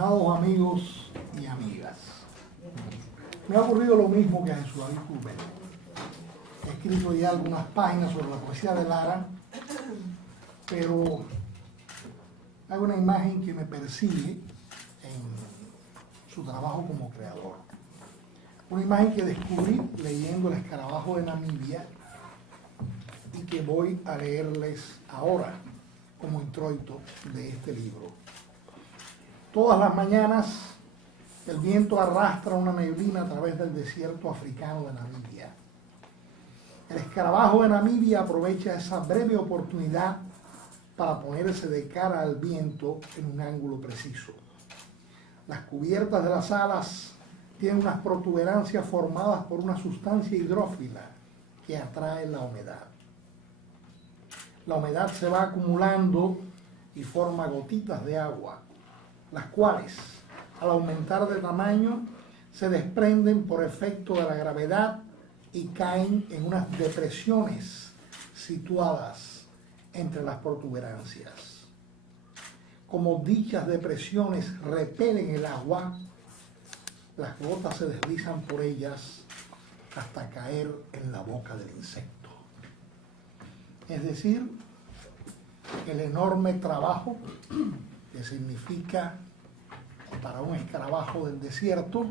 Estimados amigos y amigas, me ha ocurrido lo mismo que a Jesús David Curbelo. He escrito ya algunas páginas sobre la poesía de Lara, pero hay una imagen que me persigue en su trabajo como creador. Una imagen que descubrí leyendo El escarabajo de Namibia y que voy a leerles ahora como introito de este libro. Todas las mañanas el viento arrastra una neblina a través del desierto africano de Namibia. El escarabajo de Namibia aprovecha esa breve oportunidad para ponerse de cara al viento en un ángulo preciso. Las cubiertas de las alas tienen unas protuberancias formadas por una sustancia hidrófila que atrae la humedad. La humedad se va acumulando y forma gotitas de agua, las cuales, al aumentar de tamaño, se desprenden por efecto de la gravedad y caen en unas depresiones situadas entre las protuberancias. Como dichas depresiones repelen el agua, las gotas se deslizan por ellas hasta caer en la boca del insecto. Es decir, el enorme trabajo que significa para un escarabajo del desierto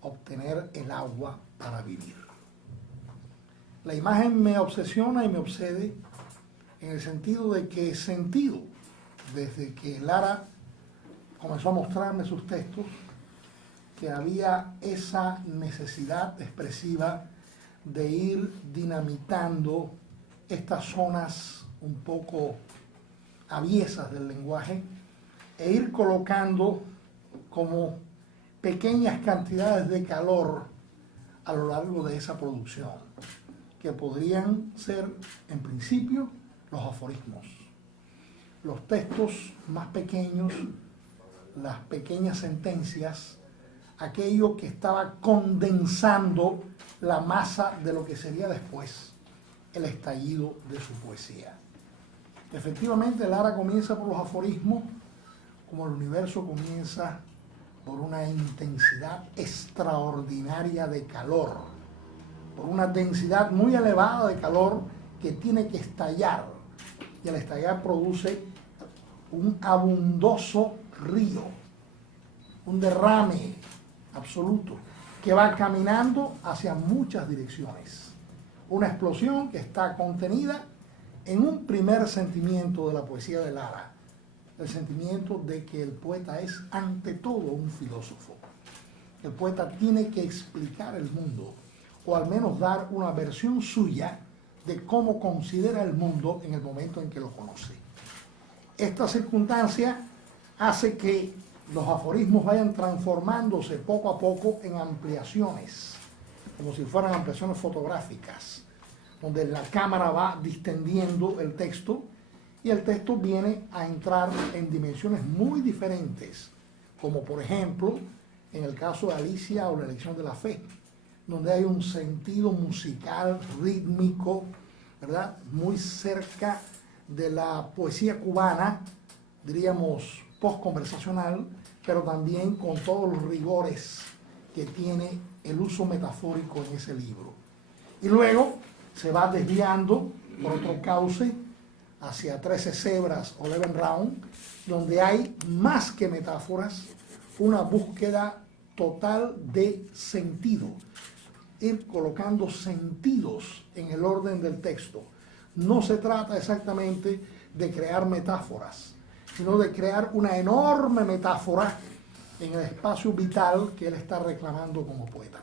obtener el agua para vivir. La imagen me obsesiona y me obsede en el sentido de que he sentido desde que Lara comenzó a mostrarme sus textos que había esa necesidad expresiva de ir dinamitando estas zonas un poco aviesas del lenguaje e ir colocando como pequeñas cantidades de calor a lo largo de esa producción, que podrían ser, en principio, los aforismos, los textos más pequeños, las pequeñas sentencias, aquello que estaba condensando la masa de lo que sería después el estallido de su poesía. Efectivamente, Lara comienza por los aforismos, como el universo comienza por una intensidad extraordinaria de calor, por una densidad muy elevada de calor que tiene que estallar, y al estallar produce un abundoso río, un derrame absoluto, que va caminando hacia muchas direcciones. Una explosión que está contenida en un primer sentimiento de la poesía de Lara, el sentimiento de que el poeta es ante todo un filósofo. El poeta tiene que explicar el mundo, o al menos dar una versión suya de cómo considera el mundo en el momento en que lo conoce. Esta circunstancia hace que los aforismos vayan transformándose poco a poco en ampliaciones, como si fueran ampliaciones fotográficas, donde la cámara va distendiendo el texto y el texto viene a entrar en dimensiones muy diferentes, como por ejemplo en el caso de Alicia o la elección de la fe, donde hay un sentido musical, rítmico, ¿verdad?, muy cerca de la poesía cubana, diríamos postconversacional, pero también con todos los rigores que tiene el uso metafórico en ese libro. Y luego se va desviando por otro cauce hacia 13 cebras o 11 round, donde hay más que metáforas, una búsqueda total de sentido, ir colocando sentidos en el orden del texto. No se trata exactamente de crear metáforas, sino de crear una enorme metáfora en el espacio vital que él está reclamando como poeta.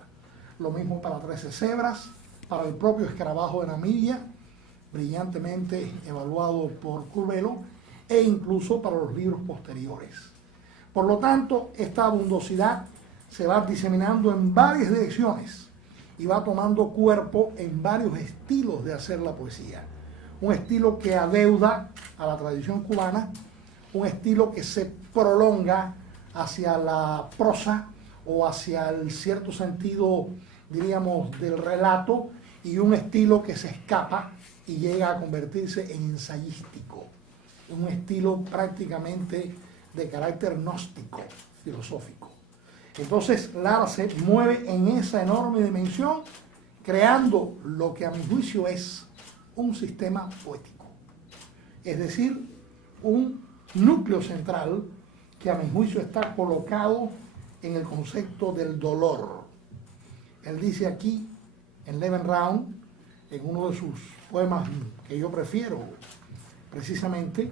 Lo mismo para 13 cebras, para el propio escarabajo de Namibia, brillantemente evaluado por Curbelo, e incluso para los libros posteriores. Por lo tanto, esta abundosidad se va diseminando en varias direcciones y va tomando cuerpo en varios estilos de hacer la poesía. Un estilo que adeuda a la tradición cubana, un estilo que se prolonga hacia la prosa o hacia el cierto sentido, diríamos, del relato, y un estilo que se escapa y llega a convertirse en ensayístico, un estilo prácticamente de carácter gnóstico, filosófico. Entonces Lara se mueve en esa enorme dimensión, creando lo que a mi juicio es un sistema poético. Es decir, un núcleo central que a mi juicio está colocado en el concepto del dolor. Él dice aquí, en Leven Round, en uno de sus poemas que yo prefiero, precisamente,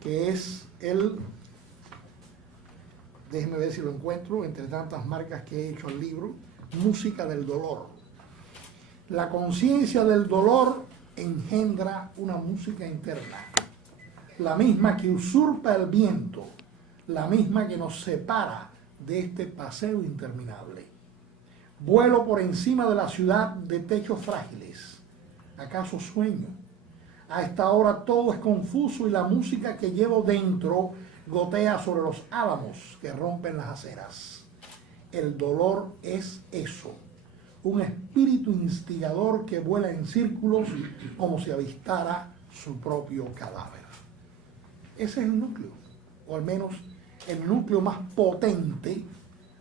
que es el, déjenme ver si lo encuentro, entre tantas marcas que he hecho al libro, Música del dolor. La conciencia del dolor engendra una música interna, la misma que usurpa el viento, la misma que nos separa de este paseo interminable. Vuelo por encima de la ciudad de techos frágiles. ¿Acaso sueño? A esta hora todo es confuso y la música que llevo dentro gotea sobre los álamos que rompen las aceras. El dolor es eso, un espíritu instigador que vuela en círculos como si avistara su propio cadáver. Ese es el núcleo, o al menos el núcleo más potente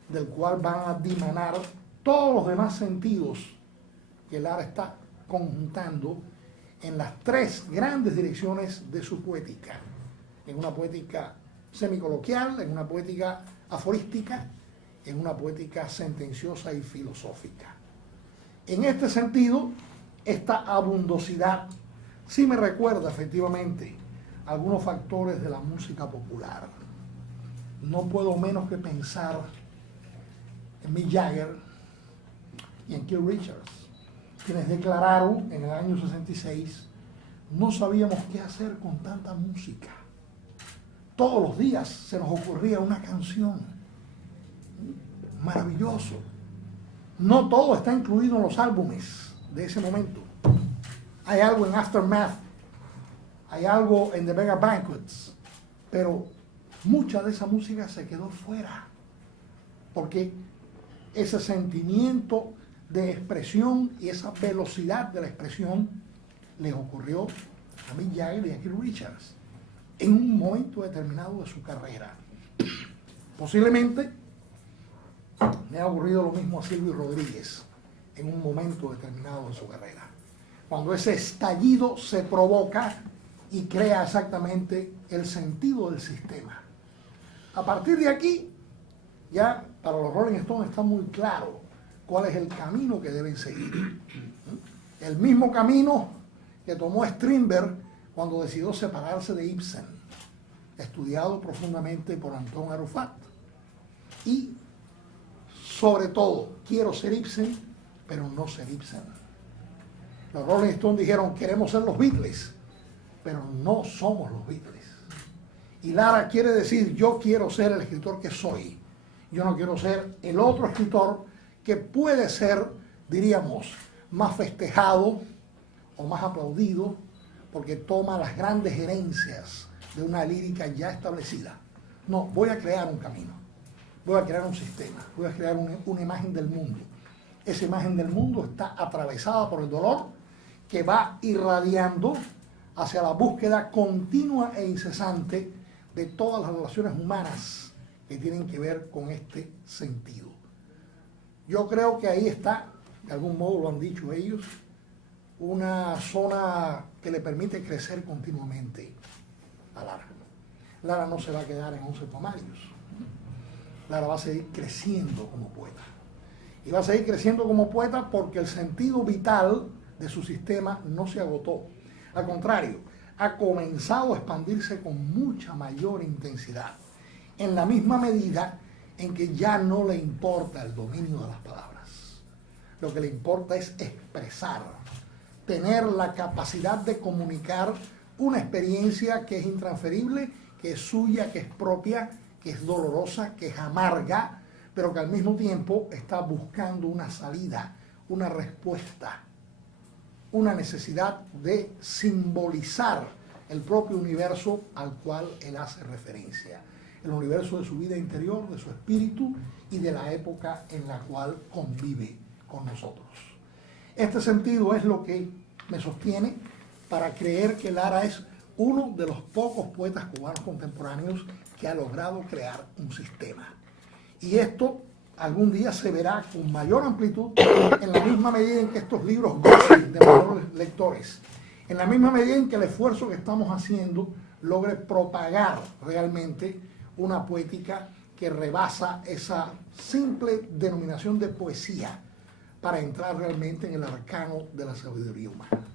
del cual van a dimanar todos los demás sentidos que Lara está conjuntando en las tres grandes direcciones de su poética, en una poética semicoloquial, en una poética aforística, en una poética sentenciosa y filosófica. En este sentido, esta abundosidad sí me recuerda efectivamente algunos factores de la música popular. No puedo menos que pensar en Mick Jagger y en Keith Richards, quienes declararon en el año 66, no sabíamos qué hacer con tanta música. Todos los días se nos ocurría una canción. Maravilloso. No todo está incluido en los álbumes de ese momento. Hay algo en Aftermath, hay algo en The Beggar Banquets, pero mucha de esa música se quedó fuera, porque ese sentimiento de expresión y esa velocidad de la expresión les ocurrió a Mick Jagger y a Keith Richards en un momento determinado de su carrera. Posiblemente me ha ocurrido lo mismo a Silvio Rodríguez en un momento determinado de su carrera, cuando ese estallido se provoca y crea exactamente el sentido del sistema. A partir de aquí, ya para los Rolling Stones está muy claro cuál es el camino que deben seguir. El mismo camino que tomó Strindberg cuando decidió separarse de Ibsen, estudiado profundamente por Antoine Arufat. Y, sobre todo, quiero ser Ibsen, pero no ser Ibsen. Los Rolling Stones dijeron, queremos ser los Beatles, pero no somos los Beatles. Y Lara quiere decir, yo quiero ser el escritor que soy. Yo no quiero ser el otro escritor que puede ser, diríamos, más festejado o más aplaudido porque toma las grandes herencias de una lírica ya establecida. No, voy a crear un camino, voy a crear un sistema, voy a crear una imagen del mundo. Esa imagen del mundo está atravesada por el dolor que va irradiando hacia la búsqueda continua e incesante de todas las relaciones humanas que tienen que ver con este sentido. Yo creo que ahí está, de algún modo lo han dicho ellos, una zona que le permite crecer continuamente a Lara. Lara no se va a quedar en 11 poemarios. Lara va a seguir creciendo como poeta. Y va a seguir creciendo como poeta porque el sentido vital de su sistema no se agotó. Al contrario, ha comenzado a expandirse con mucha mayor intensidad, en la misma medida en que ya no le importa el dominio de las palabras. Lo que le importa es expresar, tener la capacidad de comunicar una experiencia que es intransferible, que es suya, que es propia, que es dolorosa, que es amarga, pero que al mismo tiempo está buscando una salida, una respuesta, una necesidad de simbolizar el propio universo al cual él hace referencia, el universo de su vida interior, de su espíritu y de la época en la cual convive con nosotros. Este sentido es lo que me sostiene para creer que Lara es uno de los pocos poetas cubanos contemporáneos que ha logrado crear un sistema. Y esto algún día se verá con mayor amplitud en la misma medida en que estos libros gocen de mayores lectores, en la misma medida en que el esfuerzo que estamos haciendo logre propagar realmente una poética que rebasa esa simple denominación de poesía para entrar realmente en el arcano de la sabiduría humana.